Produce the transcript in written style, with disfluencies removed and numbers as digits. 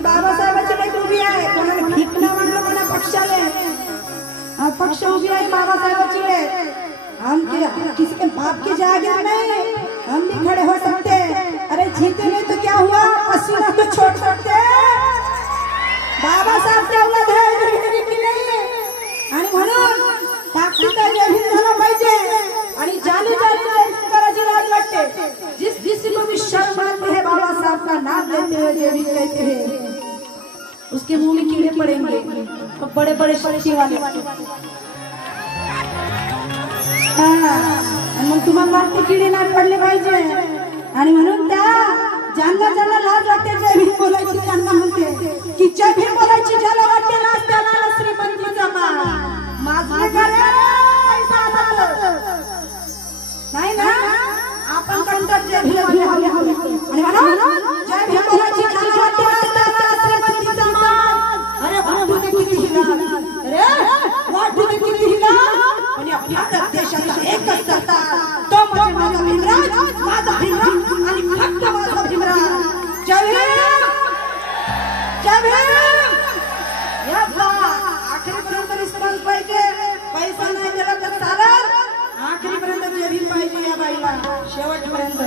ही बाबासाहेबाची लेक उभी आहे, कोणाला भीक न म्हणलं कोणा पक्षाले, पक्ष उभी आहे बाबासाहेबाची लेक। हम किसी के बाप की जागीर नहीं, हम भी खड़े हो सकते। अरे जीते नहीं तो क्या हुआ, पसीना तो छोड़ सकते। बाबा साहेब तेवढा धैर्य की नाही, आणि म्हणून ताकदीचा जय हिंद झाला पाहिजे, आणि जाली जाली जय हिंद करायची लाज वाटते। जिस जिस को भी शर्म आती है बाबा साहब का नाम लेते हुए जय हिंद कहते हैं, उसके मुंह में कीड़े पड़ेंगे, तो बड़े बड़े शक्ति वाले। मग तुम्हाला वाटते किडे नाही पडले पाहिजे, आणि म्हणून त्या ज्यांना ज्यांना लाज वाटते जय भीम बोलायची त्यांना म्हणते की जय भीम बोलायची ज्याला वाटते लाज त्याला श्रीमंतीचा माझे करे पैसा नाही ना, आपण म्हणतात जय भीम आणि म्हणून जय भीम बोलायची ज्याला वाटते लाज त्याला श्रीमंतीचा मान। अरे वाटू दे किती हिला, अरे वाटू दे किती हिला, पण आपल्या देशाची एकच सत्ता, तो म्हणजे माझा भीमराज आणि फक्त माझा भीमराज। जय भीम, जय भीम। या आखरीपर्यंत रिस्पॉन्स पाहिजे, पैसा नाही दिला तर चालेल, आखरीपर्यंत जय भीम पाहिजे या बाईला, शेवटपर्यंत।